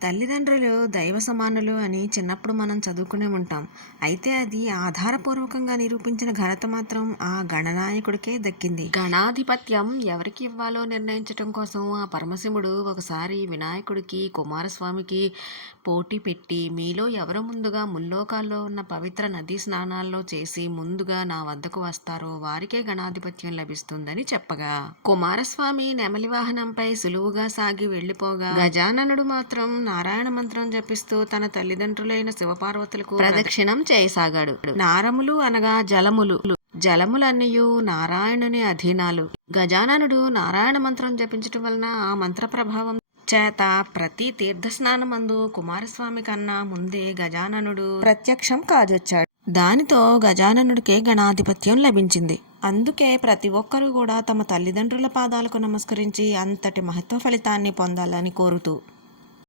తల్లిదండ్రులు దైవ సమానులు అని చిన్నప్పుడు మనం చదువుకునే ఉంటాం. అయితే అది ఆధారపూర్వకంగా నిరూపించిన ఘనత మాత్రం ఆ గణనాయకుడికే దక్కింది. గణాధిపత్యం ఎవరికి ఇవ్వాలో నిర్ణయించటం కోసం ఆ పరమశివుడు ఒకసారి వినాయకుడికి, కుమారస్వామికి పోటీ పెట్టి, మీలో ఎవరు ముందుగా ముల్లోకాల్లో ఉన్న పవిత్ర నదీ స్నానాల్లో చేసి ముందుగా నా వద్దకు వస్తారో వారికే గణాధిపత్యం లభిస్తుందని చెప్పగా, కుమారస్వామి నెమలి వాహనంపై సులువుగా సాగి వెళ్ళిపోగా, గజాననుడు మాత్రం నారాయణ మంత్రం జపిస్తూ తన తల్లిదండ్రులైన శివపార్వతులకు ప్రదక్షిణం చేయసాగాడు. నారములు అనగా జలములు. జలములన్నయు నారాయణుని అధీనాలు. గజాననుడు నారాయణ మంత్రం జపించటం వలన ఆ మంత్ర ప్రభావం చేత ప్రతి తీర్థస్నానమందు కుమారస్వామి కన్నా ముందే గజాననుడు ప్రత్యక్షం కాజొచ్చాడు. దానితో గజాననుడికే గణాధిపత్యం లభించింది. అందుకే ప్రతి ఒక్కరూ కూడా తమ తల్లిదండ్రుల పాదాలకు నమస్కరించి అంతటి మహత్వ ఫలితాన్ని పొందాలని కోరుతూ